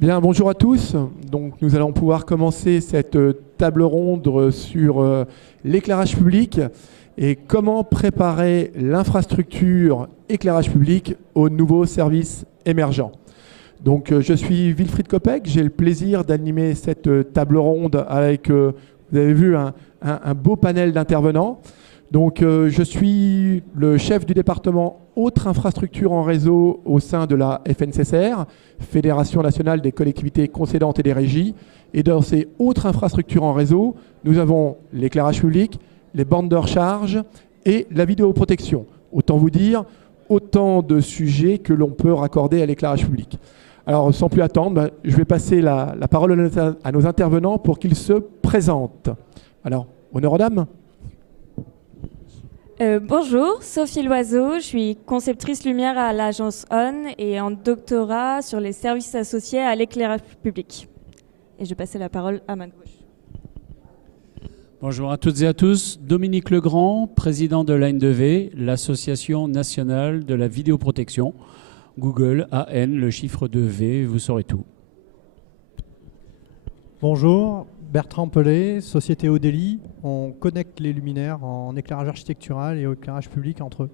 Bien, bonjour à tous. Donc, nous allons pouvoir commencer cette table ronde sur l'éclairage public et comment préparer l'infrastructure éclairage public aux nouveaux services émergents. Donc, je suis Wilfried Kopek. J'ai le plaisir d'animer cette table ronde avec, vous avez vu, un beau panel d'intervenants. Donc, je suis le chef du département Autres infrastructures en réseau au sein de la FNCCR, Fédération nationale des collectivités concédantes et des régies. Et dans ces autres infrastructures en réseau, nous avons l'éclairage public, les bornes de recharge et la vidéoprotection. Autant vous dire, autant de sujets que l'on peut raccorder à l'éclairage public. Alors, sans plus attendre, je vais passer la parole à nos intervenants pour qu'ils se présentent. Alors, honneur aux dames. Bonjour, Sophie Loiseau, je suis conceptrice lumière à l'agence ON et en doctorat sur les services associés à l'éclairage public. Et je vais passer la parole à ma gauche. Bonjour à toutes et à tous, Dominique Legrand, président de l'AN2V, l'Association nationale de la vidéoprotection. Google, AN, le chiffre de V, vous saurez tout. Bonjour, Bertrand Pellet, Société Odeli. On connecte les luminaires en éclairage architectural et au éclairage public entre eux.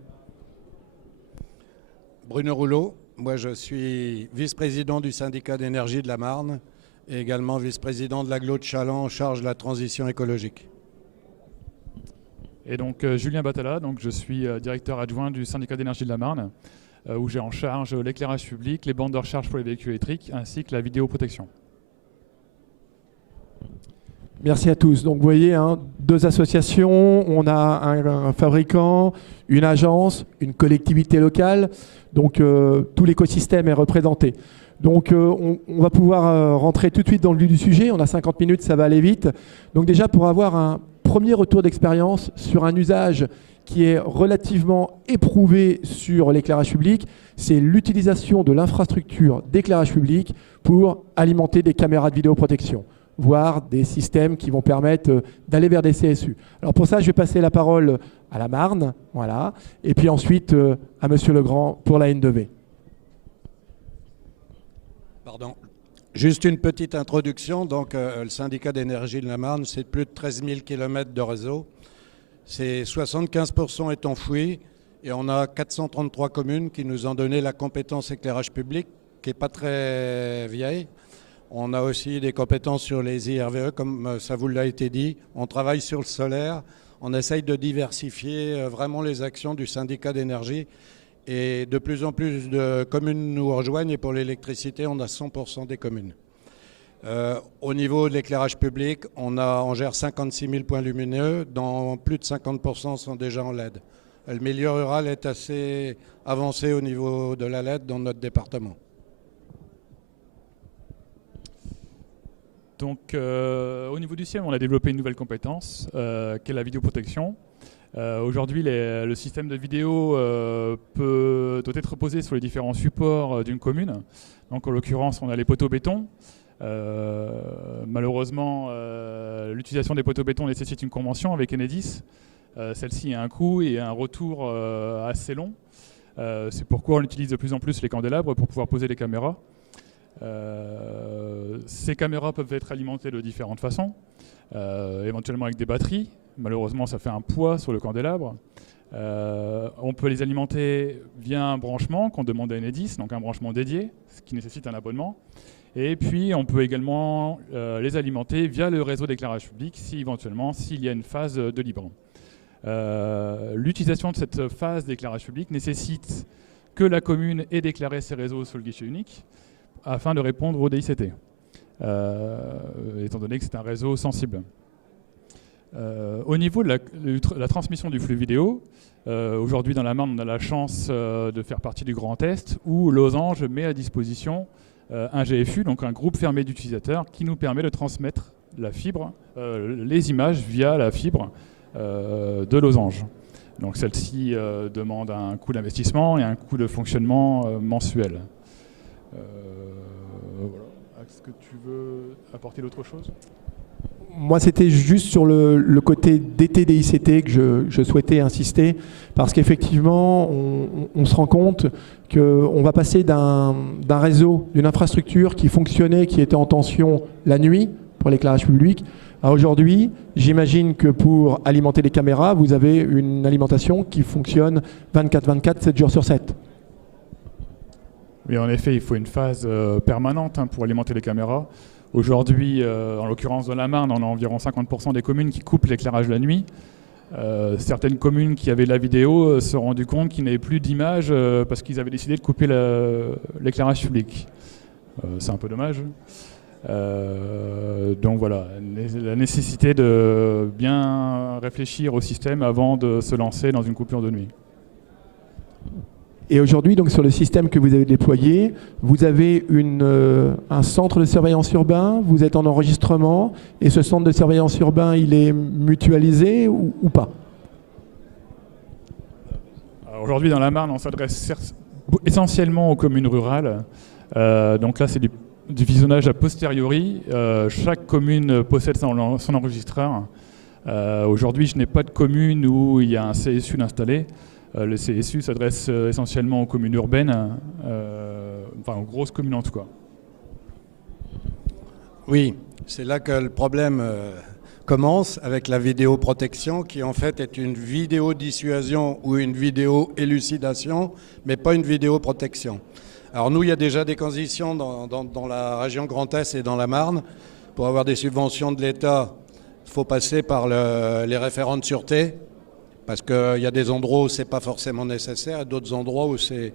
Bruno Rouleau, moi je suis vice-président du syndicat d'énergie de la Marne et également vice-président de l'agglo de Challans en charge de la transition écologique. Et donc Julien Batala, donc je suis directeur adjoint du syndicat d'énergie de la Marne où j'ai en charge l'éclairage public, les bandes de recharge pour les véhicules électriques ainsi que la vidéoprotection. Merci à tous. Donc vous voyez, deux associations, on a un fabricant, une agence, une collectivité locale, donc tout l'écosystème est représenté. Donc on va pouvoir rentrer tout de suite dans le vif du sujet, on a 50 minutes, ça va aller vite. Donc déjà pour avoir un premier retour d'expérience sur un usage qui est relativement éprouvé sur l'éclairage public, c'est l'utilisation de l'infrastructure d'éclairage public pour alimenter des caméras de vidéoprotection, voire des systèmes qui vont permettre d'aller vers des CSU. Alors pour ça, je vais passer la parole à la Marne, voilà, et puis ensuite à Monsieur Legrand pour la N2V. Pardon. Juste une petite introduction. Donc, le syndicat d'énergie de la Marne, c'est plus de 13 000 km de réseau. C'est 75% est enfoui et on a 433 communes qui nous ont donné la compétence éclairage public, qui n'est pas très vieille. On a aussi des compétences sur les IRVE, comme ça vous l'a été dit. On travaille sur le solaire. On essaye de diversifier vraiment les actions du syndicat d'énergie. Et de plus en plus de communes nous rejoignent. Et pour l'électricité, on a 100% des communes. Au niveau de l'éclairage public, on gère 56 000 points lumineux, dont plus de 50% sont déjà en LED. Le milieu rural est assez avancé au niveau de la LED dans notre département. Donc au niveau du CIEM, on a développé une nouvelle compétence qui est la vidéoprotection. Aujourd'hui, le système de vidéo doit être posé sur les différents supports d'une commune. Donc en l'occurrence, on a les poteaux béton. Malheureusement, l'utilisation des poteaux béton nécessite une convention avec Enedis. Celle-ci a un coût et un retour assez long. C'est pourquoi on utilise de plus en plus les candélabres pour pouvoir poser les caméras. Ces caméras peuvent être alimentées de différentes façons, éventuellement avec des batteries. Malheureusement, ça fait un poids sur le candélabre. On peut les alimenter via un branchement qu'on demande à Enedis, donc un branchement dédié, ce qui nécessite un abonnement. Et puis, on peut également les alimenter via le réseau d'éclairage public, éventuellement, s'il y a une phase de libre. L'utilisation de cette phase d'éclairage public nécessite que la commune ait déclaré ses réseaux sur le guichet unique afin de répondre au DICT, étant donné que c'est un réseau sensible. Au niveau de la transmission du flux vidéo, aujourd'hui dans la Marne, on a la chance de faire partie du Grand Est où Losange met à disposition un GFU, donc un groupe fermé d'utilisateurs qui nous permet de transmettre la fibre, les images via la fibre de Losange. Donc celle-ci demande un coût d'investissement et un coût de fonctionnement mensuel. Voilà. Est-ce que tu veux apporter d'autres choses ? Moi, c'était juste sur le côté DTDICT que je souhaitais insister, parce qu'effectivement, on se rend compte qu'on va passer d'un réseau, d'une infrastructure qui fonctionnait, qui était en tension la nuit pour l'éclairage public, à aujourd'hui. J'imagine que pour alimenter les caméras, vous avez une alimentation qui fonctionne 24/24, 7 jours sur 7. Oui, en effet, il faut une phase permanente pour alimenter les caméras. Aujourd'hui, en l'occurrence dans la Marne, on a environ 50% des communes qui coupent l'éclairage la nuit. Certaines communes qui avaient la vidéo se sont rendues compte qu'ils n'avaient plus d'image parce qu'ils avaient décidé de couper l'éclairage public. C'est un peu dommage. Donc voilà, la nécessité de bien réfléchir au système avant de se lancer dans une coupure de nuit. Et aujourd'hui, donc sur le système que vous avez déployé, vous avez un centre de surveillance urbain, vous êtes en enregistrement, et ce centre de surveillance urbain, il est mutualisé ou pas? Aujourd'hui, dans la Marne, on s'adresse essentiellement aux communes rurales. Donc là, c'est du visionnage a posteriori. Chaque commune possède son enregistreur. Aujourd'hui, je n'ai pas de commune où il y a un CSU installé. Le CSU s'adresse essentiellement aux communes urbaines, aux grosses communes en tout cas. Oui, c'est là que le problème commence avec la vidéoprotection qui en fait est une vidéodissuasion ou une vidéo-élucidation, mais pas une vidéoprotection. Alors nous, il y a déjà des conditions dans la région Grand Est et dans la Marne. Pour avoir des subventions de l'État, il faut passer par les référents de sûreté. Parce qu'il y a des endroits où ce n'est pas forcément nécessaire et d'autres endroits où c'est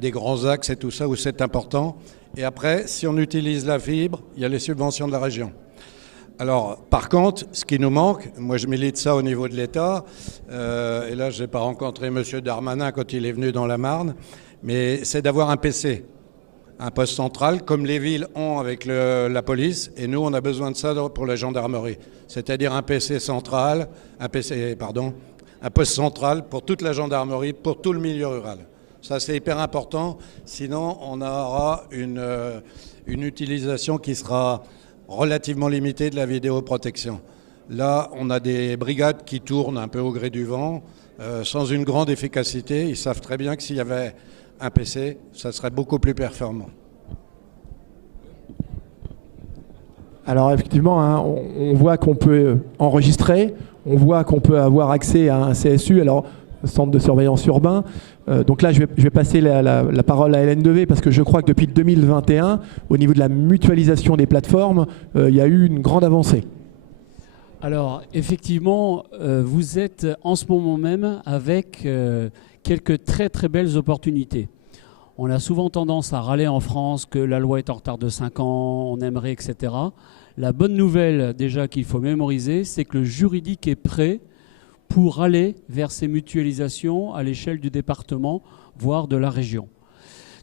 des grands axes et tout ça, où c'est important. Et après, si on utilise la fibre, il y a les subventions de la région. Alors, par contre, ce qui nous manque, moi je milite ça au niveau de l'État, et là je n'ai pas rencontré M. Darmanin quand il est venu dans la Marne, mais c'est d'avoir un PC, un poste central, comme les villes ont avec la police, et nous on a besoin de ça pour la gendarmerie. C'est-à-dire un poste central pour toute la gendarmerie, pour tout le milieu rural. Ça, c'est hyper important. Sinon, on aura une utilisation qui sera relativement limitée de la vidéoprotection. Là, on a des brigades qui tournent un peu au gré du vent, sans une grande efficacité. Ils savent très bien que s'il y avait un PC, ça serait beaucoup plus performant. Alors effectivement, on voit qu'on peut enregistrer, on voit qu'on peut avoir accès à un CSU, alors centre de surveillance urbain. Donc là, je vais passer la parole à Hélène Devé, parce que je crois que depuis 2021, au niveau de la mutualisation des plateformes, il y a eu une grande avancée. Alors effectivement, vous êtes en ce moment même avec quelques très très belles opportunités. On a souvent tendance à râler en France que la loi est en retard de 5 ans, on aimerait, etc. La bonne nouvelle déjà qu'il faut mémoriser, c'est que le juridique est prêt pour aller vers ces mutualisations à l'échelle du département, voire de la région.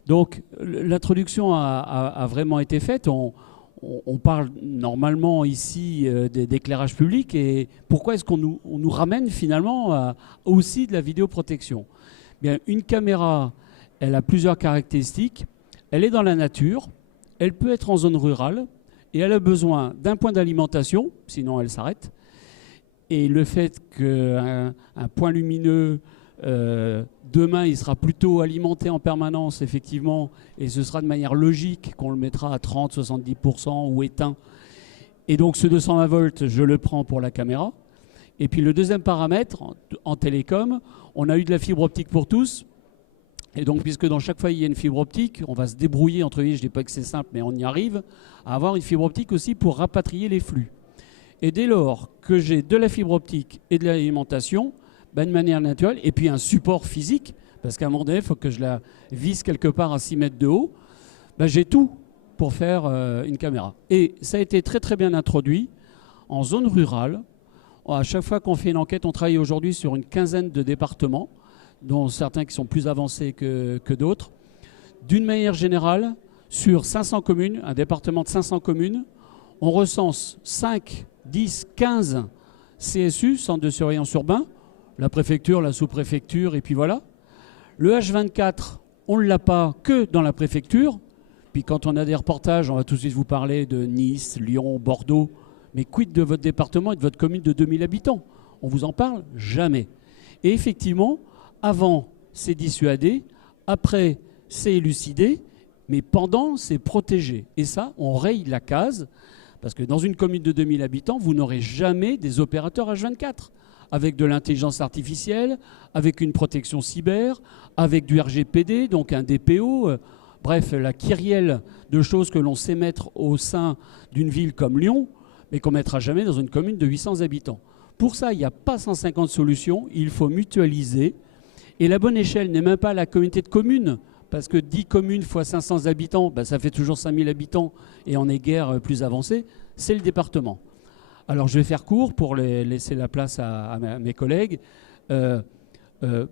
Donc l'introduction a vraiment été faite. On parle normalement ici d'éclairage public, et pourquoi est-ce qu'on nous ramène finalement aussi de la vidéoprotection? Bien, une caméra, elle a plusieurs caractéristiques. Elle est dans la nature, elle peut être en zone rurale, et elle a besoin d'un point d'alimentation, sinon elle s'arrête. Et le fait qu'un point lumineux, demain, il sera plutôt alimenté en permanence, effectivement, et ce sera de manière logique qu'on le mettra à 30-70% ou éteint. Et donc ce 220 volts, je le prends pour la caméra. Et puis le deuxième paramètre, en télécom, on a eu de la fibre optique pour tous. Et donc, puisque dans chaque foyer, il y a une fibre optique, on va se débrouiller, entre guillemets, je ne dis pas que c'est simple, mais on y arrive, à avoir une fibre optique aussi pour rapatrier les flux. Et dès lors que j'ai de la fibre optique et de l'alimentation, de manière naturelle, et puis un support physique, parce qu'à un moment donné, il faut que je la visse quelque part à 6 mètres de haut, j'ai tout pour faire une caméra. Et ça a été très très bien introduit en zone rurale. À chaque fois qu'on fait une enquête, on travaille aujourd'hui sur une quinzaine de départements, dont certains qui sont plus avancés que d'autres. D'une manière générale, sur 500 communes, un département de 500 communes, on recense 5, 10, 15 CSU, centres de surveillance urbain, la préfecture, la sous-préfecture, et puis voilà. Le H24, on ne l'a pas que dans la préfecture. Puis quand on a des reportages, on va tout de suite vous parler de Nice, Lyon, Bordeaux. Mais quid de votre département et de votre commune de 2000 habitants? On vous en parle jamais. Et effectivement, avant, c'est dissuadé, après, c'est élucidé, mais pendant, c'est protégé. Et ça, on raye la case, parce que dans une commune de 2000 habitants, vous n'aurez jamais des opérateurs H24, avec de l'intelligence artificielle, avec une protection cyber, avec du RGPD, donc un DPO, bref, la kyrielle de choses que l'on sait mettre au sein d'une ville comme Lyon, mais qu'on ne mettra jamais dans une commune de 800 habitants. Pour ça, il n'y a pas 150 solutions, il faut mutualiser. Et la bonne échelle n'est même pas la communauté de communes, parce que 10 communes fois 500 habitants, ben ça fait toujours 5000 habitants, et on est guère plus avancé, c'est le département. Alors je vais faire court pour laisser la place à mes collègues.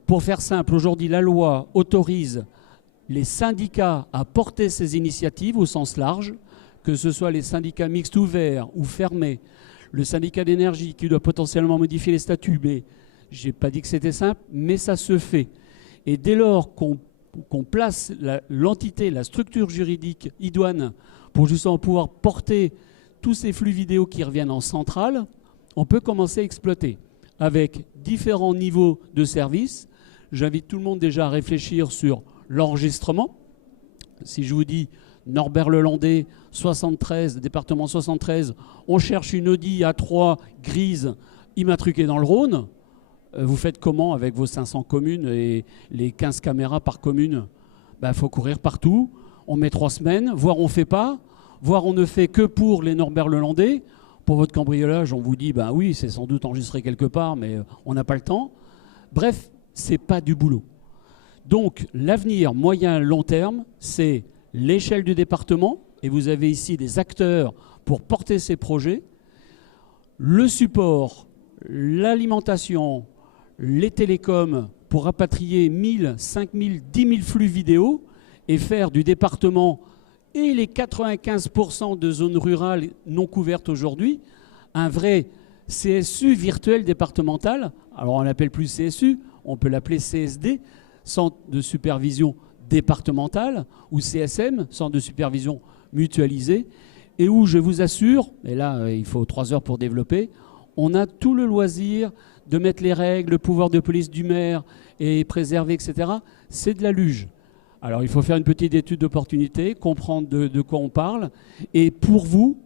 Pour faire simple, aujourd'hui la loi autorise les syndicats à porter ces initiatives au sens large, que ce soit les syndicats mixtes ouverts ou fermés, le syndicat d'énergie qui doit potentiellement modifier les statuts, mais je n'ai pas dit que c'était simple, mais ça se fait. Et dès lors qu'on place l'entité, la structure juridique idoine pour justement pouvoir porter tous ces flux vidéo qui reviennent en centrale, on peut commencer à exploiter avec différents niveaux de services. J'invite tout le monde déjà à réfléchir sur l'enregistrement. Si je vous dis Norbert-le-Landais, 73, département 73, on cherche une Audi A3 grise immatriculée dans le Rhône, vous faites comment avec vos 500 communes et les 15 caméras par commune? Ben, faut courir partout, on met 3 semaines, voire on ne fait pas, voire on ne fait que pour les Norbert-le-Landais. Pour votre cambriolage, on vous dit, ben oui, c'est sans doute enregistré quelque part, mais on n'a pas le temps. Bref, c'est pas du boulot. Donc, l'avenir moyen long terme, c'est l'échelle du département, et vous avez ici des acteurs pour porter ces projets, le support, l'alimentation, les télécoms pour rapatrier 1000, 5000, 10 000 flux vidéo et faire du département et les 95% de zones rurales non couvertes aujourd'hui un vrai CSU virtuel départemental. Alors on l'appelle plus CSU, on peut l'appeler CSD, Centre de supervision départementale, ou CSM, Centre de supervision mutualisé, et où je vous assure, et là il faut 3 heures pour développer, on a tout le loisir de mettre les règles, le pouvoir de police du maire et préserver, etc. C'est de la luge. Alors il faut faire une petite étude d'opportunité, comprendre de quoi on parle, et pour vous,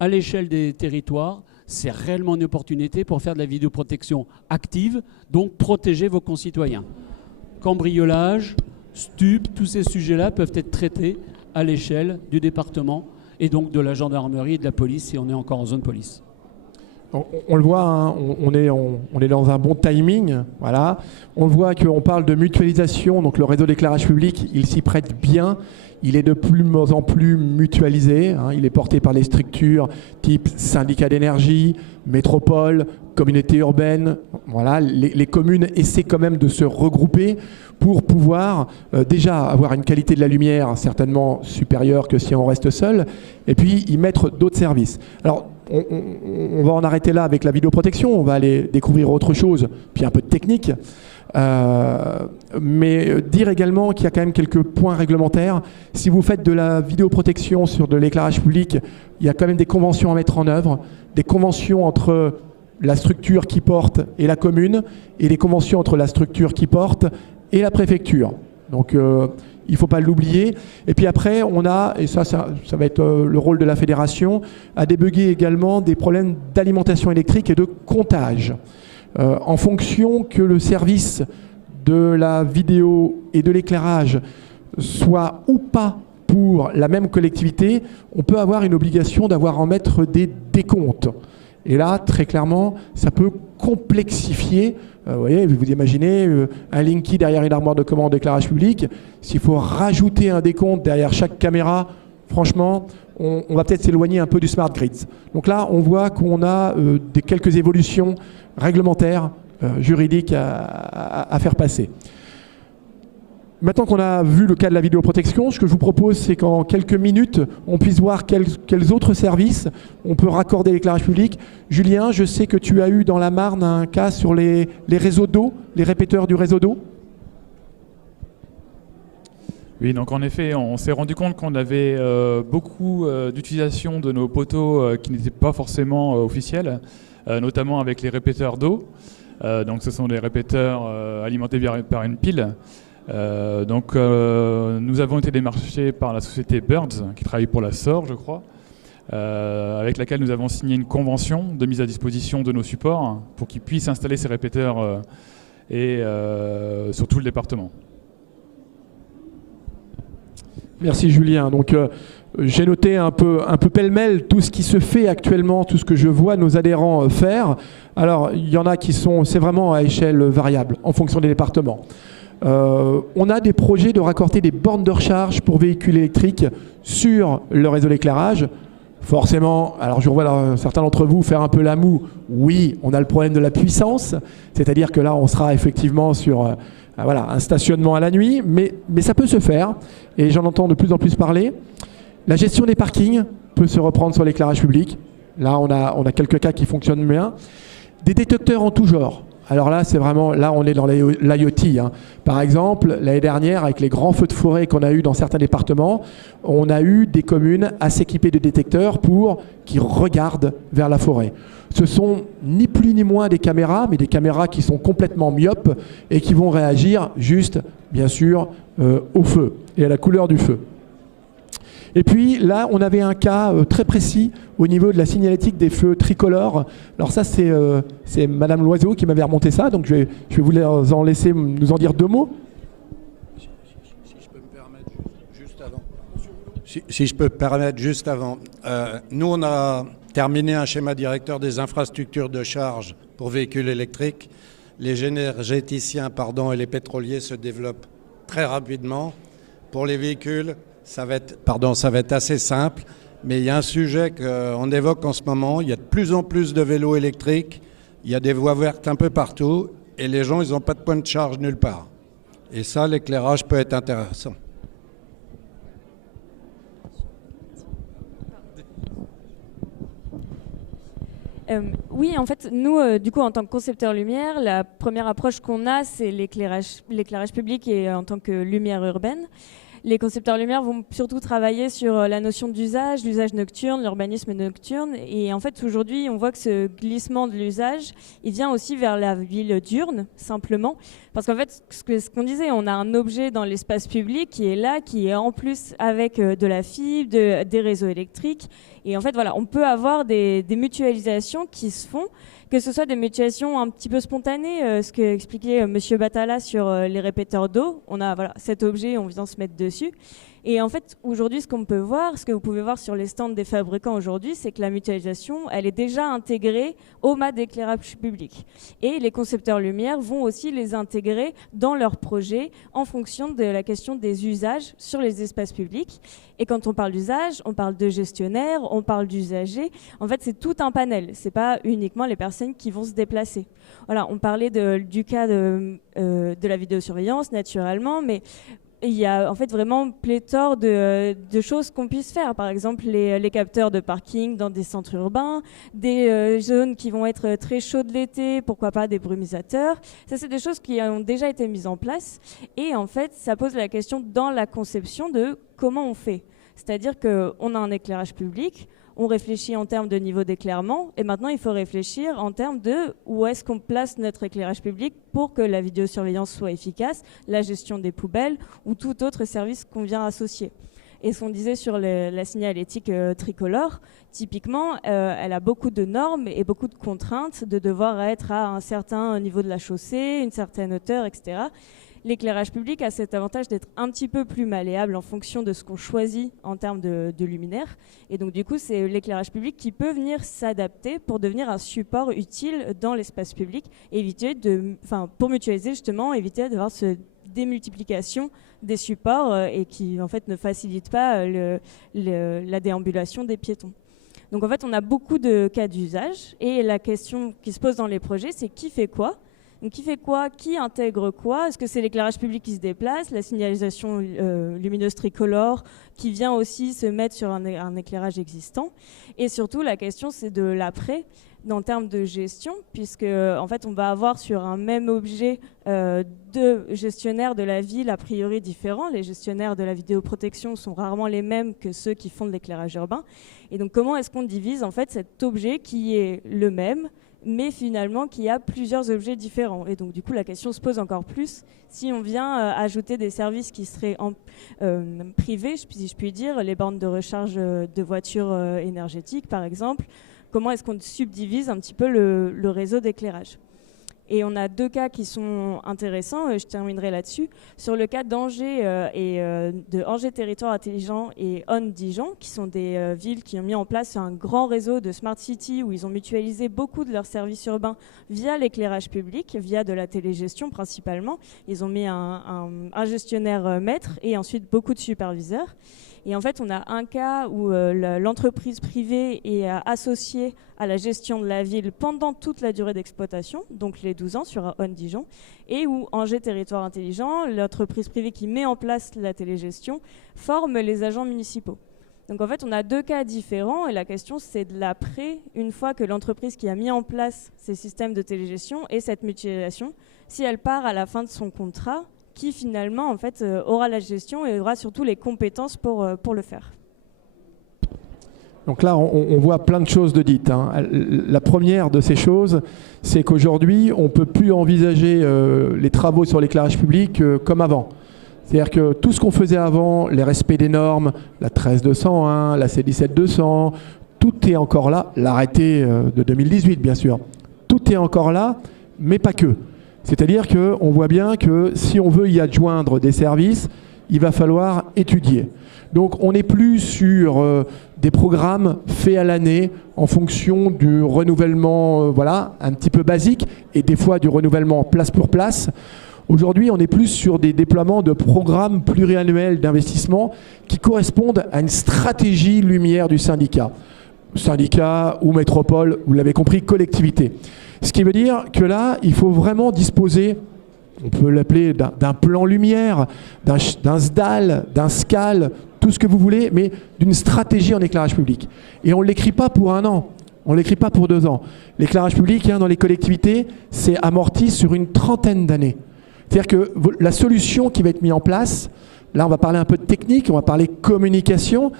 à l'échelle des territoires, c'est réellement une opportunité pour faire de la vidéoprotection active, donc protéger vos concitoyens. Cambriolage, stup, tous ces sujets-là peuvent être traités à l'échelle du département et donc de la gendarmerie et de la police si on est encore en zone police. On le voit, hein, on est dans un bon timing. Voilà. On voit qu'on parle de mutualisation, donc le réseau d'éclairage public, il s'y prête bien. Il est de plus en plus mutualisé. Hein, il est porté par les structures type syndicat d'énergie, métropole, communauté urbaine. Voilà, les communes essaient quand même de se regrouper pour pouvoir déjà avoir une qualité de la lumière certainement supérieure que si on reste seul, et puis y mettre d'autres services. Alors, on va en arrêter là avec la vidéoprotection, on va aller découvrir autre chose, puis un peu de technique. Mais dire également qu'il y a quand même quelques points réglementaires. Si vous faites de la vidéoprotection sur de l'éclairage public, il y a quand même des conventions à mettre en œuvre, des conventions entre la structure qui porte et la commune, et des conventions entre la structure qui porte et la préfecture. Donc il ne faut pas l'oublier. Et puis après, on a, et ça va être le rôle de la fédération, à débugger également des problèmes d'alimentation électrique et de comptage. En fonction que le service de la vidéo et de l'éclairage soit ou pas pour la même collectivité, on peut avoir une obligation d'avoir en mettre des décomptes. Et là, très clairement, ça peut complexifier. Vous voyez, vous imaginez un Linky derrière une armoire de commande d'éclairage public. S'il faut rajouter un décompte derrière chaque caméra, franchement, on va peut-être s'éloigner un peu du smart grid. Donc là, on voit qu'on a quelques évolutions réglementaires, juridiques à faire passer. Maintenant qu'on a vu le cas de la vidéoprotection, ce que je vous propose, c'est qu'en quelques minutes, on puisse voir quels autres services on peut raccorder à l'éclairage public. Julien, je sais que tu as eu dans la Marne un cas sur les réseaux d'eau, les répéteurs du réseau d'eau. Oui, donc en effet, on s'est rendu compte qu'on avait beaucoup d'utilisation de nos poteaux qui n'étaient pas forcément officiels, notamment avec les répéteurs d'eau. Donc ce sont des répéteurs alimentés par une pile. Nous avons été démarchés par la société Birds, qui travaille pour la SOR, je crois, avec laquelle nous avons signé une convention de mise à disposition de nos supports pour qu'ils puissent installer ces répéteurs sur tout le département. Merci Julien. Donc j'ai noté un peu pêle-mêle tout ce qui se fait actuellement, tout ce que je vois nos adhérents faire. Alors il y en a qui c'est vraiment à échelle variable en fonction des départements. On a des projets de raccorder des bornes de recharge pour véhicules électriques sur le réseau d'éclairage. Forcément, alors je vois certains d'entre vous faire un peu la moue. Oui, on a le problème de la puissance, c'est-à-dire que là on sera effectivement sur un stationnement à la nuit, mais ça peut se faire, et j'en entends de plus en plus parler. La gestion des parkings peut se reprendre sur l'éclairage public. Là, on a quelques cas qui fonctionnent bien. Des détecteurs en tout genre. Alors là, on est dans l'IoT. Hein. Par exemple, l'année dernière, avec les grands feux de forêt qu'on a eu dans certains départements, on a eu des communes à s'équiper de détecteurs qui regardent vers la forêt. Ce sont ni plus ni moins des caméras, mais des caméras qui sont complètement myopes et qui vont réagir juste, bien sûr, au feu et à la couleur du feu. Et puis là, on avait un cas très précis au niveau de la signalétique des feux tricolores. Alors ça, c'est Madame Loiseau qui m'avait remonté ça, donc je vais vous en laisser nous en dire deux mots. Si je peux me permettre juste avant. Si je peux me permettre juste avant. Nous, on a terminé un schéma directeur des infrastructures de charge pour véhicules électriques. Les énergéticiens et les pétroliers se développent très rapidement. Pour les véhicules, ça va être assez simple, mais il y a un sujet qu'on évoque en ce moment. Il y a de plus en plus de vélos électriques, il y a des voies vertes un peu partout, et les gens, ils n'ont pas de point de charge nulle part. Et ça, l'éclairage peut être intéressant. Oui, en fait, nous, du coup, en tant que concepteur lumière, la première approche qu'on a, c'est l'éclairage public et en tant que lumière urbaine. Les concepteurs lumière vont surtout travailler sur la notion d'usage, l'usage nocturne, l'urbanisme nocturne. Et en fait, aujourd'hui, on voit que ce glissement de l'usage, il vient aussi vers la ville diurne, simplement. Parce qu'en fait, ce qu'on disait, on a un objet dans l'espace public qui est là, qui est en plus avec de la fibre, des réseaux électriques. Et en fait, voilà, on peut avoir des mutualisations qui se font, que ce soit des mutuations un petit peu spontanées, ce que expliquait M. Batala sur les répéteurs d'eau. On a cet objet, on vient se mettre dessus. Et en fait, aujourd'hui, ce qu'on peut voir, ce que vous pouvez voir sur les stands des fabricants aujourd'hui, c'est que la mutualisation, elle est déjà intégrée au mât d'éclairage public. Et les concepteurs lumière vont aussi les intégrer dans leurs projets en fonction de la question des usages sur les espaces publics. Et quand on parle d'usage, on parle de gestionnaire, on parle d'usagers. En fait, c'est tout un panel. C'est pas uniquement les personnes qui vont se déplacer. Voilà, on parlait du cas de la vidéosurveillance, naturellement, mais il y a en fait vraiment pléthore de choses qu'on puisse faire. Par exemple, les capteurs de parking dans des centres urbains, des zones qui vont être très chaudes l'été, pourquoi pas des brumisateurs. Ça, c'est des choses qui ont déjà été mises en place. Et en fait, ça pose la question dans la conception de comment on fait. C'est-à-dire qu'on a un éclairage public, on réfléchit en termes de niveau d'éclairement, et maintenant il faut réfléchir en termes de où est-ce qu'on place notre éclairage public pour que la vidéosurveillance soit efficace, la gestion des poubelles ou tout autre service qu'on vient associer. Et ce qu'on disait sur la signalétique tricolore, typiquement, elle a beaucoup de normes et beaucoup de contraintes de devoir être à un certain niveau de la chaussée, une certaine hauteur, etc. L'éclairage public a cet avantage d'être un petit peu plus malléable en fonction de ce qu'on choisit en termes de luminaire. Et donc du coup, c'est l'éclairage public qui peut venir s'adapter pour devenir un support utile dans l'espace public et pour mutualiser justement, éviter d'avoir cette démultiplication des supports et qui en fait ne facilite pas la déambulation des piétons. Donc en fait, on a beaucoup de cas d'usage et la question qui se pose dans les projets, c'est qui fait quoi ? Donc qui fait quoi ? Qui intègre quoi ? Est-ce que c'est l'éclairage public qui se déplace, la signalisation lumineuse tricolore qui vient aussi se mettre sur un éclairage existant ? Et surtout, la question, c'est de l'après. en termes de gestion, puisque en fait on va avoir sur un même objet deux gestionnaires de la ville a priori différents. Les gestionnaires de la vidéoprotection sont rarement les mêmes que ceux qui font de l'éclairage urbain. Et donc comment est-ce qu'on divise en fait cet objet qui est le même, mais finalement qui a plusieurs objets différents. Et donc du coup la question se pose encore plus si on vient ajouter des services qui seraient privés, si je puis dire, les bornes de recharge de voitures énergétiques par exemple. Comment est-ce qu'on subdivise un petit peu le réseau d'éclairage? Et on a deux cas qui sont intéressants, je terminerai là-dessus. Sur le cas d'Angers de Angers Territoire Intelligent et On-Dijon, qui sont des villes qui ont mis en place un grand réseau de Smart City où ils ont mutualisé beaucoup de leurs services urbains via l'éclairage public, via de la télégestion principalement. Ils ont mis un gestionnaire maître et ensuite beaucoup de superviseurs. Et en fait, on a un cas où l'entreprise privée est associée à la gestion de la ville pendant toute la durée d'exploitation, donc les 12 ans sur On-Dijon, et où Angers Territoire Intelligent, l'entreprise privée qui met en place la télégestion, forme les agents municipaux. Donc en fait, on a deux cas différents et la question c'est de l'après, une fois que l'entreprise qui a mis en place ces systèmes de télégestion et cette mutualisation, si elle part à la fin de son contrat, qui finalement en fait, aura la gestion et aura surtout les compétences pour le faire. Donc là, on voit plein de choses de dites. Hein. La première de ces choses, c'est qu'aujourd'hui, on ne peut plus envisager les travaux sur l'éclairage public comme avant. C'est-à-dire que tout ce qu'on faisait avant, les respects des normes, la 13201, la C17200, tout est encore là, l'arrêté de 2018 bien sûr, tout est encore là, mais pas que. C'est-à-dire qu'on voit bien que si on veut y adjoindre des services, il va falloir étudier. Donc on n'est plus sur des programmes faits à l'année en fonction du renouvellement un petit peu basique et des fois du renouvellement place pour place. Aujourd'hui, on est plus sur des déploiements de programmes pluriannuels d'investissement qui correspondent à une stratégie lumière du syndicat. Syndicat ou métropole, vous l'avez compris, collectivité. Ce qui veut dire que là, il faut vraiment disposer, on peut l'appeler d'un plan lumière, d'un SDAL, d'un SCAL, tout ce que vous voulez, mais d'une stratégie en éclairage public. Et on ne l'écrit pas pour 1 an, on ne l'écrit pas pour 2 ans. L'éclairage public, dans les collectivités, c'est amorti sur une 30aine d'années. C'est-à-dire que la solution qui va être mise en place, là on va parler un peu de technique, on va parler communication,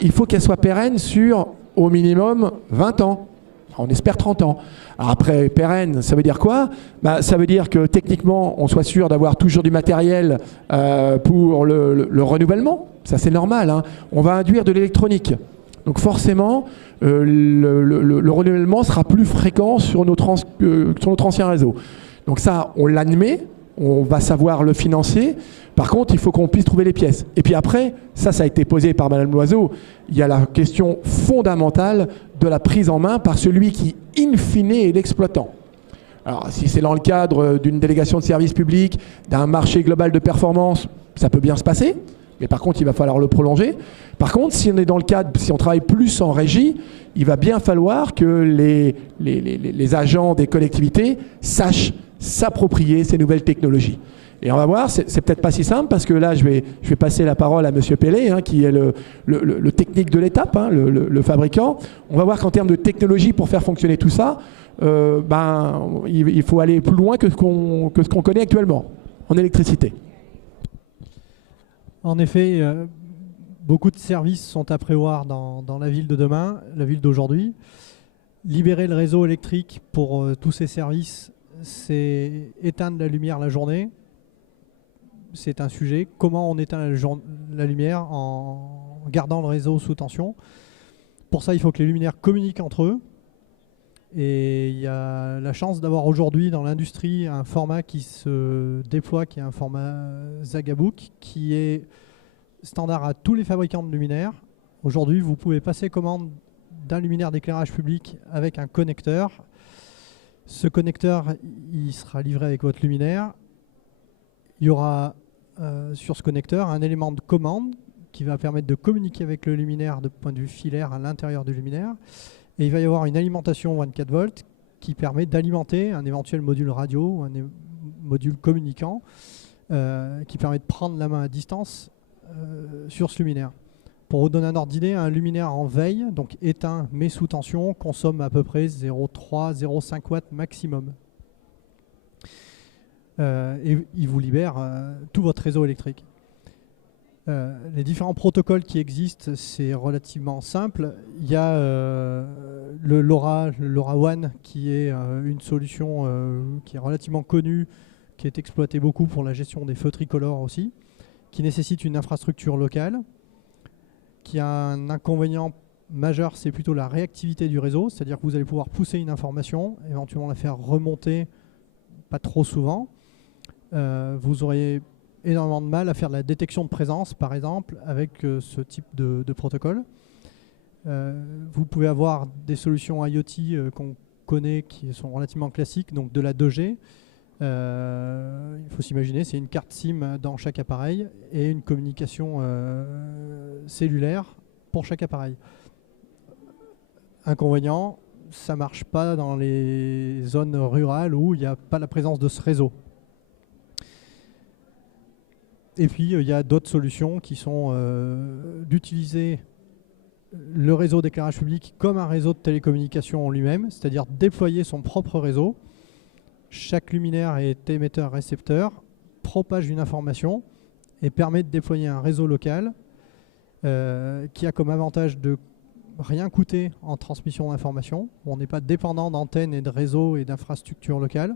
il faut qu'elle soit pérenne sur au minimum 20 ans. On espère 30 ans. Alors après, pérenne, ça veut dire quoi? Ça veut dire que techniquement, on soit sûr d'avoir toujours du matériel pour le renouvellement. Ça, c'est normal. Hein. On va induire de l'électronique. Donc forcément, le renouvellement sera plus fréquent sur notre ancien réseau. Donc ça, on l'admet, on va savoir le financer. Par contre, il faut qu'on puisse trouver les pièces. Et puis après, ça a été posé par Madame Loiseau, il y a la question fondamentale de la prise en main par celui qui, in fine, est l'exploitant. Alors, si c'est dans le cadre d'une délégation de service public, d'un marché global de performance, ça peut bien se passer. Mais par contre, il va falloir le prolonger. Par contre, si on est dans le cadre, si on travaille plus en régie, il va bien falloir que les agents des collectivités sachent s'approprier ces nouvelles technologies. Et on va voir, c'est peut-être pas si simple parce que là, je vais passer la parole à Monsieur Pellet, qui est le technique de l'étape, le fabricant. On va voir qu'en termes de technologie pour faire fonctionner tout ça, il faut aller plus loin que ce qu'on connaît actuellement en électricité. En effet, beaucoup de services sont à prévoir dans la ville de demain, la ville d'aujourd'hui. Libérer le réseau électrique pour tous ces services, c'est éteindre la lumière la journée. C'est un sujet. Comment on éteint la lumière en gardant le réseau sous tension? Pour ça, il faut que les luminaires communiquent entre eux. Et il y a la chance d'avoir aujourd'hui dans l'industrie un format qui se déploie, qui est un format Zagabook, qui est standard à tous les fabricants de luminaires. Aujourd'hui, vous pouvez passer commande d'un luminaire d'éclairage public avec un connecteur. Ce connecteur, il sera livré avec votre luminaire. Il y aura sur ce connecteur un élément de commande qui va permettre de communiquer avec le luminaire de point de vue filaire à l'intérieur du luminaire. Et il va y avoir une alimentation 24 volts qui permet d'alimenter un éventuel module radio ou un module communicant qui permet de prendre la main à distance sur ce luminaire. Pour vous donner un ordre d'idée, un luminaire en veille, donc éteint mais sous tension, consomme à peu près 0,3-0,5 watts maximum. Et il vous libère tout votre réseau électrique. Les différents protocoles qui existent, c'est relativement simple. Il y a le LoRaWAN qui est une solution qui est relativement connue, qui est exploitée beaucoup pour la gestion des feux tricolores aussi, qui nécessite une infrastructure locale, qui a un inconvénient majeur, c'est plutôt la réactivité du réseau, c'est-à-dire que vous allez pouvoir pousser une information, éventuellement la faire remonter, pas trop souvent. Vous aurez énormément de mal à faire de la détection de présence, par exemple, avec ce type de protocole. Vous pouvez avoir des solutions IoT qu'on connaît, qui sont relativement classiques, donc de la 2G. Il faut s'imaginer, c'est une carte SIM dans chaque appareil et une communication cellulaire pour chaque appareil. Inconvénient, ça ne marche pas dans les zones rurales où il n'y a pas la présence de ce réseau. Et puis, il y a d'autres solutions qui sont d'utiliser le réseau d'éclairage public comme un réseau de télécommunications en lui-même, c'est-à-dire déployer son propre réseau. Chaque luminaire est émetteur-récepteur, propage une information et permet de déployer un réseau local qui a comme avantage de rien coûter en transmission d'informations. On n'est pas dépendant d'antennes et de réseaux et d'infrastructures locales.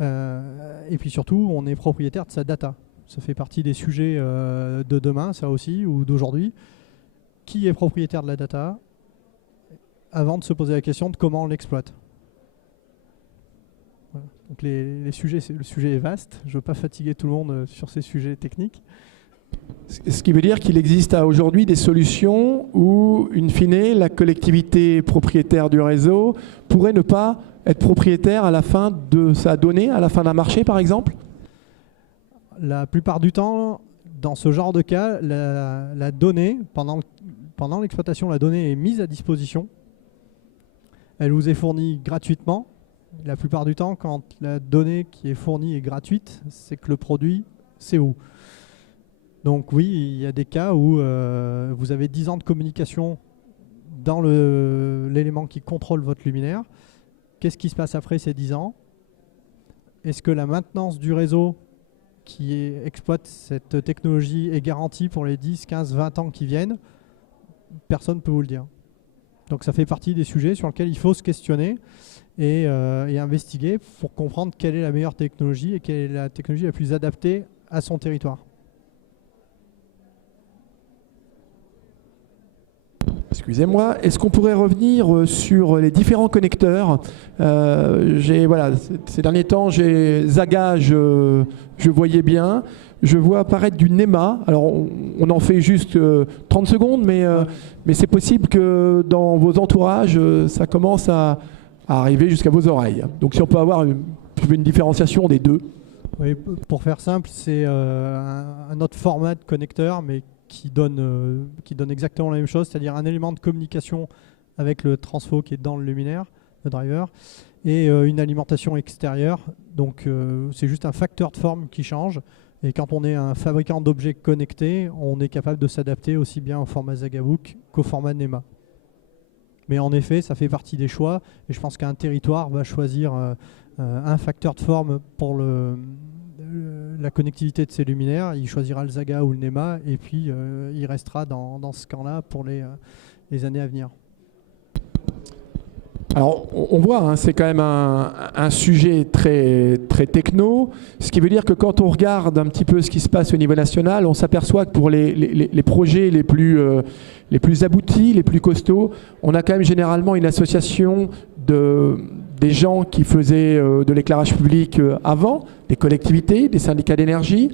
Et puis surtout, on est propriétaire de sa data. Ça fait partie des sujets de demain, ça aussi, ou d'aujourd'hui. Qui est propriétaire de la data avant de se poser la question de comment on l'exploite. Voilà. Donc le sujet est vaste. Je ne veux pas fatiguer tout le monde sur ces sujets techniques. Ce qui veut dire qu'il existe aujourd'hui des solutions où, in fine, la collectivité propriétaire du réseau pourrait ne pas être propriétaire à la fin de sa donnée, à la fin d'un marché, par exemple ? La plupart du temps, dans ce genre de cas, la donnée, pendant l'exploitation, la donnée est mise à disposition. Elle vous est fournie gratuitement. La plupart du temps, quand la donnée qui est fournie est gratuite, c'est que le produit, c'est où. Donc oui, il y a des cas où vous avez 10 ans de communication dans l'élément qui contrôle votre luminaire. Qu'est-ce qui se passe après ces 10 ans? Est-ce que la maintenance du réseau qui exploite cette technologie est garantie pour les 10, 15, 20 ans qui viennent? Personne ne peut vous le dire. Donc ça fait partie des sujets sur lesquels il faut se questionner et investiguer pour comprendre quelle est la meilleure technologie et quelle est la technologie la plus adaptée à son territoire. Excusez-moi, est-ce qu'on pourrait revenir sur les différents connecteurs? Voilà, ces derniers temps, j'ai Zaga, je voyais bien. Je vois apparaître du NEMA. Alors, on en fait juste 30 secondes, mais c'est possible que dans vos entourages, ça commence à arriver jusqu'à vos oreilles. Donc, si on peut avoir une différenciation des deux. Oui, pour faire simple, c'est un autre format de connecteur, mais qui donne exactement la même chose, c'est-à-dire un élément de communication avec le transfo qui est dans le luminaire, le driver, et une alimentation extérieure. Donc c'est juste un facteur de forme qui change. Et quand on est un fabricant d'objets connectés, on est capable de s'adapter aussi bien au format Zagabook qu'au format NEMA. Mais en effet, ça fait partie des choix. Et je pense qu'un territoire va choisir un facteur de forme pour la connectivité de ses luminaires. Il choisira le Zaga ou le NEMA. Et puis, il restera dans ce camp-là pour les années à venir. Alors, on voit, hein, c'est quand même un sujet très, très techno, ce qui veut dire que quand on regarde un petit peu ce qui se passe au niveau national, on s'aperçoit que pour les projets les plus aboutis, les plus costauds, on a quand même généralement une association des gens qui faisaient de l'éclairage public avant, des collectivités, des syndicats d'énergie,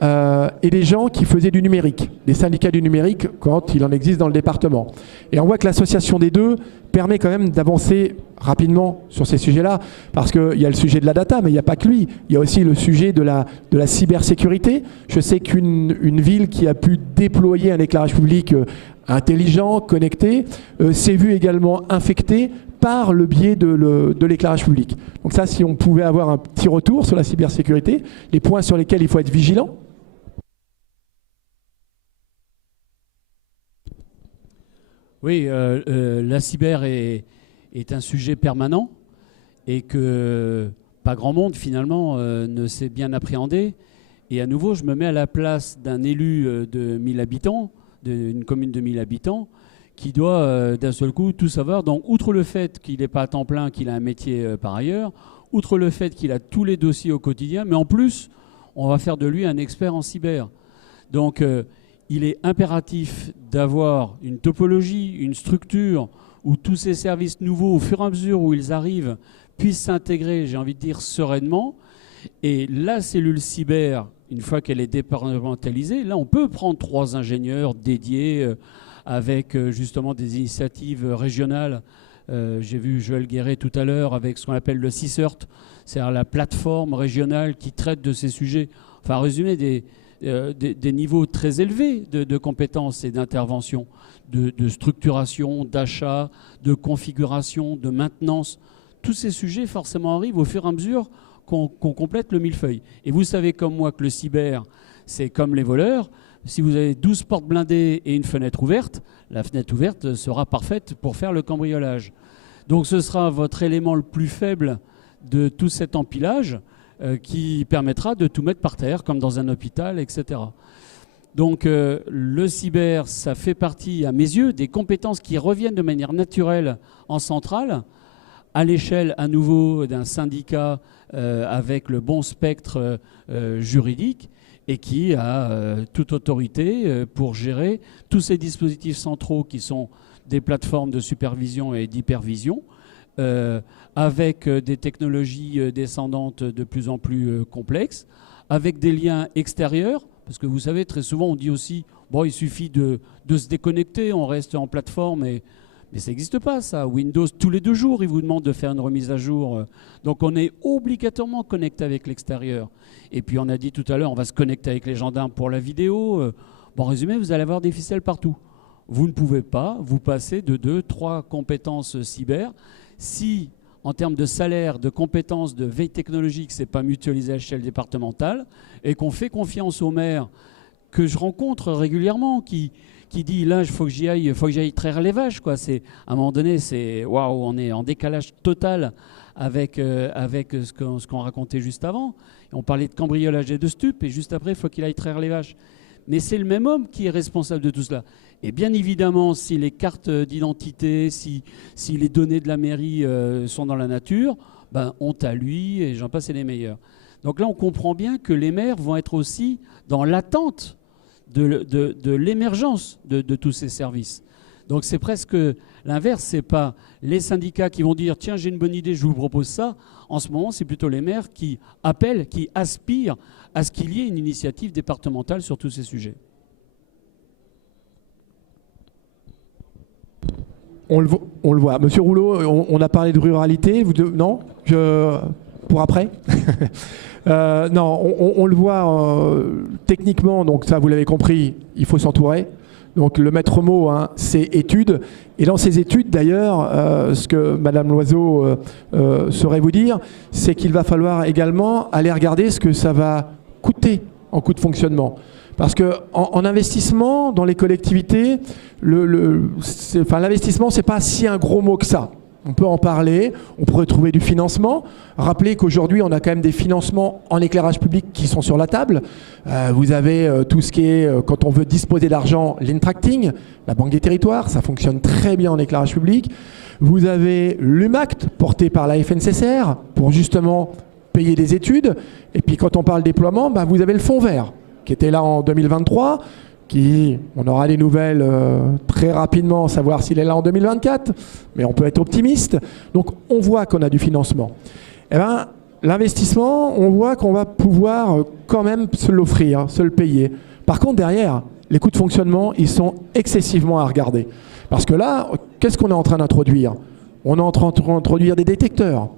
et des gens qui faisaient du numérique, des syndicats du numérique quand il en existe dans le département. Et on voit que l'association des deux permet quand même d'avancer rapidement sur ces sujets-là, parce qu'il y a le sujet de la data, mais il n'y a pas que lui. Il y a aussi le sujet de la cybersécurité. Je sais qu'une ville qui a pu déployer un éclairage public intelligent, connecté, s'est vue également infectée par le biais de l'éclairage public. Donc ça, si on pouvait avoir un petit retour sur la cybersécurité, les points sur lesquels il faut être vigilant. Oui, la cyber est un sujet permanent et que pas grand monde finalement ne sait bien appréhender. Et à nouveau, je me mets à la place d'un élu de 1000 habitants, d'une commune de 1000 habitants, qui doit d'un seul coup tout savoir. Donc, outre le fait qu'il n'est pas à temps plein, qu'il a un métier par ailleurs, outre le fait qu'il a tous les dossiers au quotidien, mais en plus, on va faire de lui un expert en cyber. Donc, il est impératif d'avoir une topologie, une structure où tous ces services nouveaux, au fur et à mesure où ils arrivent, puissent s'intégrer, j'ai envie de dire, sereinement. Et la cellule cyber, une fois qu'elle est départementalisée, là, on peut prendre 3 ingénieurs dédiés avec justement des initiatives régionales. J'ai vu Joël Guéret tout à l'heure avec ce qu'on appelle le CICERT, c'est-à-dire la plateforme régionale qui traite de ces sujets. Enfin, en résumé, des niveaux très élevés de compétences et d'intervention, de structuration, d'achat, de configuration, de maintenance. Tous ces sujets forcément arrivent au fur et à mesure qu'on complète le millefeuille. Et vous savez comme moi que le cyber, c'est comme les voleurs. Si vous avez 12 portes blindées et une fenêtre ouverte, la fenêtre ouverte sera parfaite pour faire le cambriolage. Donc ce sera votre élément le plus faible de tout cet empilage qui permettra de tout mettre par terre, comme dans un hôpital, etc. Donc le cyber, ça fait partie, à mes yeux, des compétences qui reviennent de manière naturelle en centrale, à l'échelle à nouveau d'un syndicat avec le bon spectre juridique et qui a toute autorité pour gérer tous ces dispositifs centraux qui sont des plateformes de supervision et d'hypervision, avec des technologies descendantes de plus en plus complexes, avec des liens extérieurs, parce que vous savez, très souvent on dit aussi, bon, il suffit de se déconnecter, on reste en plateforme, mais ça n'existe pas ça. Windows, tous les 2 jours, il vous demande de faire une remise à jour. Donc on est obligatoirement connecté avec l'extérieur. Et puis on a dit tout à l'heure, on va se connecter avec les gendarmes pour la vidéo. Bon, en résumé, vous allez avoir des ficelles partout. Vous ne pouvez pas vous passer de 2-3 compétences cyber si, en termes de salaire, de compétences, de veille technologique, ce n'est pas mutualisé à l'échelle départementale et qu'on fait confiance aux maires que je rencontre régulièrement qui dit là, il faut que j'aille traire les vaches, quoi. C'est, à un moment donné, c'est waouh, on est en décalage total avec ce qu'on racontait juste avant. On parlait de cambriolage et de stup, et juste après, il faut qu'il aille traire les vaches. Mais c'est le même homme qui est responsable de tout cela. Et bien évidemment, si les cartes d'identité, si les données de la mairie sont dans la nature, ben, honte à lui, et j'en passe et les meilleurs. Donc là, on comprend bien que les maires vont être aussi dans l'attente de l'émergence de tous ces services. Donc c'est presque l'inverse, c'est pas les syndicats qui vont dire tiens, j'ai une bonne idée, je vous propose ça. En ce moment, c'est plutôt les maires qui appellent, qui aspirent à ce qu'il y ait une initiative départementale sur tous ces sujets. On le voit. Monsieur Rouleau, on a parlé de ruralité. Non, pour après. Non, on le voit techniquement, donc ça vous l'avez compris, il faut s'entourer. Donc le maître mot, hein, c'est études. Et dans ces études, d'ailleurs, ce que Madame Loiseau saurait vous dire, c'est qu'il va falloir également aller regarder ce que ça va coûter en coût de fonctionnement. Parce qu'en investissement dans les collectivités, l'investissement, ce n'est pas si un gros mot que ça. On peut en parler, on pourrait trouver du financement. Rappelez qu'aujourd'hui, on a quand même des financements en éclairage public qui sont sur la table. Vous avez tout ce qui est, quand on veut disposer d'argent, l'Intracting, la Banque des Territoires, ça fonctionne très bien en éclairage public. Vous avez l'UMACT, porté par la FNCCR, pour justement payer des études. Et puis quand on parle déploiement, bah, vous avez le Fonds vert, qui était là en 2023, on aura des nouvelles très rapidement, savoir s'il est là en 2024, mais on peut être optimiste. Donc on voit qu'on a du financement. Eh ben, l'investissement, on voit qu'on va pouvoir quand même se l'offrir, se le payer. Par contre, derrière, les coûts de fonctionnement, ils sont excessivement à regarder. Parce que là, qu'est-ce qu'on est en train d'introduire? On est en train d'introduire des détecteurs,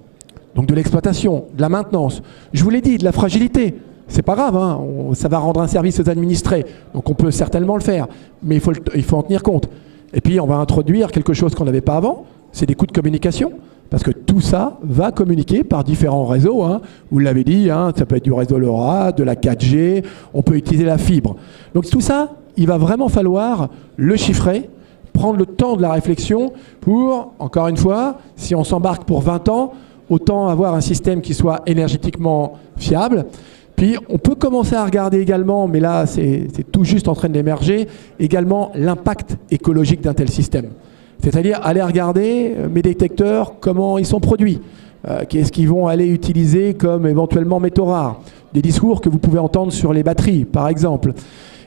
donc de l'exploitation, de la maintenance. Je vous l'ai dit, de la fragilité. C'est pas grave, hein, ça va rendre un service aux administrés, donc on peut certainement le faire, mais il faut en tenir compte. Et puis on va introduire quelque chose qu'on n'avait pas avant, c'est des coûts de communication, parce que tout ça va communiquer par différents réseaux. Hein. Vous l'avez dit, hein, ça peut être du réseau LoRa, de la 4G, on peut utiliser la fibre. Donc tout ça, il va vraiment falloir le chiffrer, prendre le temps de la réflexion pour, encore une fois, si on s'embarque pour 20 ans, autant avoir un système qui soit énergétiquement fiable. Puis on peut commencer à regarder également, mais là c'est tout juste en train d'émerger, également l'impact écologique d'un tel système. C'est-à-dire aller regarder mes détecteurs, comment ils sont produits, qu'est-ce qu'ils vont aller utiliser comme éventuellement métaux rares, des discours que vous pouvez entendre sur les batteries par exemple.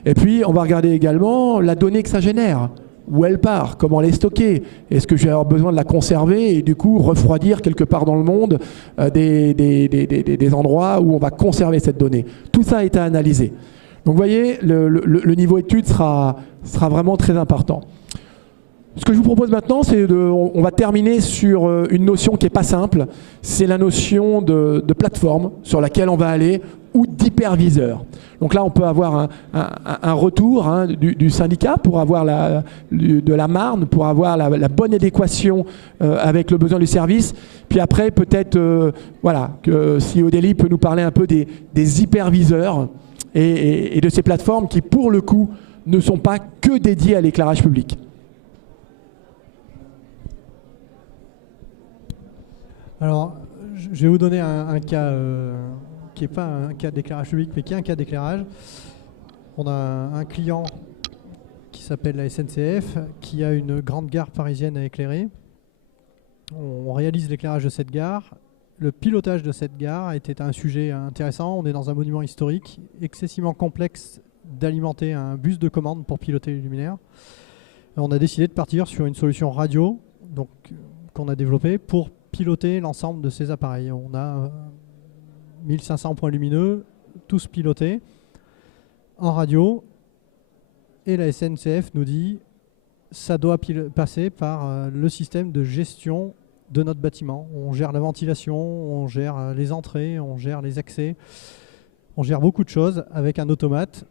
Et puis on va regarder également la donnée que ça génère. Où elle part, comment elle est stockée, est-ce que je vais avoir besoin de la conserver et du coup refroidir quelque part dans le monde des endroits où on va conserver cette donnée. Tout ça est à analyser. Donc vous voyez, le niveau étude sera vraiment très important. Ce que je vous propose maintenant, c'est on va terminer sur une notion qui n'est pas simple, c'est la notion de plateforme sur laquelle on va aller ou d'hyperviseur. Donc là, on peut avoir un retour du syndicat pour avoir de la Marne, pour avoir la bonne adéquation avec le besoin du service. Puis après, peut-être, voilà, que si Odélie peut nous parler un peu des hyperviseurs et de ces plateformes qui, pour le coup, ne sont pas que dédiées à l'éclairage public. Alors, je vais vous donner un cas qui n'est pas un cas d'éclairage public, mais qui est un cas d'éclairage. On a un client qui s'appelle la SNCF, qui a une grande gare parisienne à éclairer. On réalise l'éclairage de cette gare. Le pilotage de cette gare était un sujet intéressant. On est dans un monument historique, excessivement complexe d'alimenter un bus de commande pour piloter les luminaires. On a décidé de partir sur une solution radio qu'on a développée pour piloter l'ensemble de ces appareils. On a 1500 points lumineux, tous pilotés en radio, et la SNCF nous dit ça doit passer par le système de gestion de notre bâtiment. On gère la ventilation, on gère les entrées, on gère les accès, on gère beaucoup de choses avec un automate.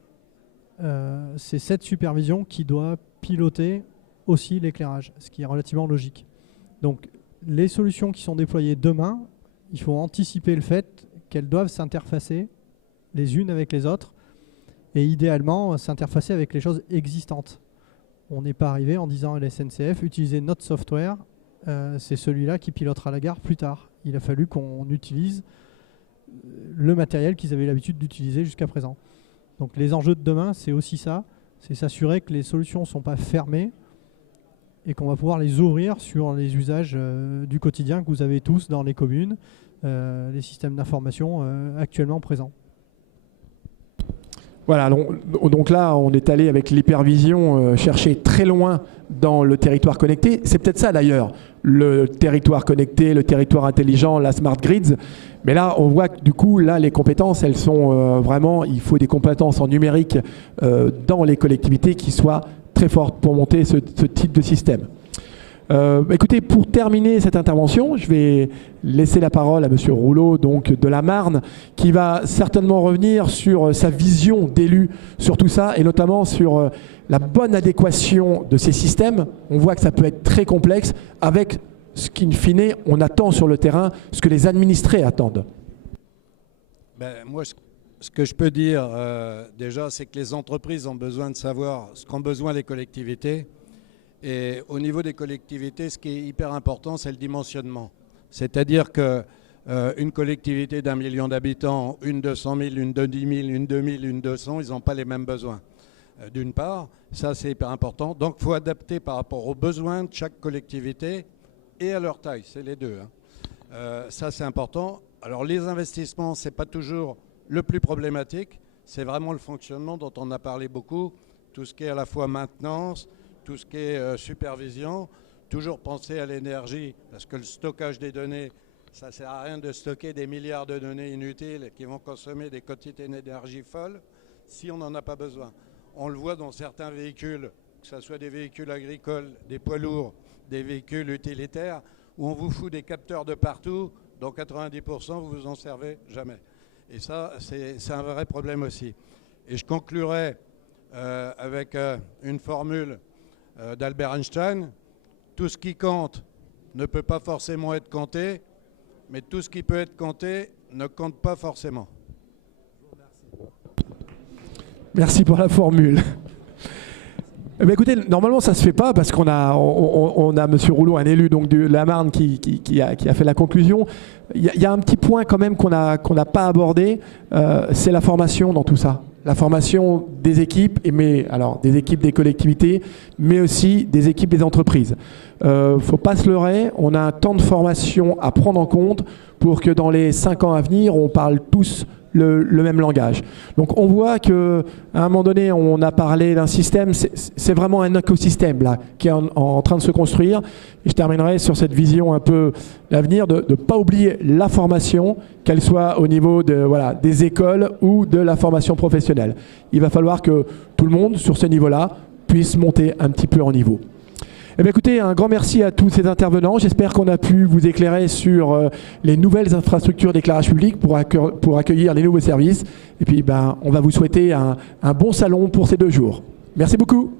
C'est cette supervision qui doit piloter aussi l'éclairage, ce qui est relativement logique. Donc les solutions qui sont déployées demain, il faut anticiper le fait qu'elles doivent s'interfacer les unes avec les autres et idéalement s'interfacer avec les choses existantes. On n'est pas arrivé en disant à la SNCF, utilisez notre software, c'est celui-là qui pilotera la gare plus tard. Il a fallu qu'on utilise le matériel qu'ils avaient l'habitude d'utiliser jusqu'à présent. Donc les enjeux de demain, c'est aussi ça, c'est s'assurer que les solutions ne sont pas fermées et qu'on va pouvoir les ouvrir sur les usages du quotidien que vous avez tous dans les communes, les systèmes d'information actuellement présents. Voilà, donc là, on est allé avec l'hypervision chercher très loin dans le territoire connecté. C'est peut-être ça d'ailleurs, le territoire connecté, le territoire intelligent, la smart grids. Mais là, on voit que du coup, là, les compétences, elles sont vraiment, il faut des compétences en numérique dans les collectivités qui soient très fortes pour monter ce type de système. Écoutez, pour terminer cette intervention, je vais laisser la parole à Monsieur Rouleau, donc de la Marne, qui va certainement revenir sur sa vision d'élu sur tout ça, et notamment sur la bonne adéquation de ces systèmes. On voit que ça peut être très complexe, avec ce qu'in fine, on attend sur le terrain, ce que les administrés attendent. Moi, ce que je peux dire déjà, c'est que les entreprises ont besoin de savoir ce qu'ont besoin les collectivités. Et au niveau des collectivités, ce qui est hyper important, c'est le dimensionnement. C'est-à-dire qu'une collectivité d'1 million d'habitants, une 200 000, une de 10 000, une 2 000, une 200, ils n'ont pas les mêmes besoins. D'une part, ça c'est hyper important. Donc il faut adapter par rapport aux besoins de chaque collectivité et à leur taille, c'est les deux. Ça c'est important. Alors les investissements, ce n'est pas toujours le plus problématique, c'est vraiment le fonctionnement dont on a parlé beaucoup, tout ce qui est à la fois maintenance, tout ce qui est supervision, toujours penser à l'énergie, parce que le stockage des données, ça ne sert à rien de stocker des milliards de données inutiles qui vont consommer des quantités d'énergie folles si on n'en a pas besoin. On le voit dans certains véhicules, que ce soit des véhicules agricoles, des poids lourds, des véhicules utilitaires, où on vous fout des capteurs de partout, dont 90% vous vous en servez jamais. Et ça, c'est un vrai problème aussi. Et je conclurai avec une formule d'Albert Einstein: tout ce qui compte ne peut pas forcément être compté, mais tout ce qui peut être compté ne compte pas forcément. Merci pour la formule. Eh bien, écoutez, normalement ça se fait pas parce qu'on a, on a Monsieur Rouleau, un élu donc de la Marne qui a fait la conclusion. Il y a un petit point quand même qu'on n'a pas abordé, c'est la formation dans tout ça. La formation des équipes, alors des équipes des collectivités, mais aussi des équipes des entreprises. Faut pas se leurrer, on a un temps de formation à prendre en compte pour que dans les 5 ans à venir, on parle tous le même langage. Donc on voit qu'à un moment donné, on a parlé d'un système, c'est vraiment un écosystème là, qui est en train de se construire. Et je terminerai sur cette vision un peu d'avenir, de ne pas oublier la formation, qu'elle soit au niveau des écoles ou de la formation professionnelle. Il va falloir que tout le monde, sur ce niveau-là, puisse monter un petit peu en niveau. Eh bien, écoutez, un grand merci à tous ces intervenants. J'espère qu'on a pu vous éclairer sur les nouvelles infrastructures d'éclairage public pour accueillir les nouveaux services. Et puis, on va vous souhaiter un bon salon pour ces 2 jours. Merci beaucoup.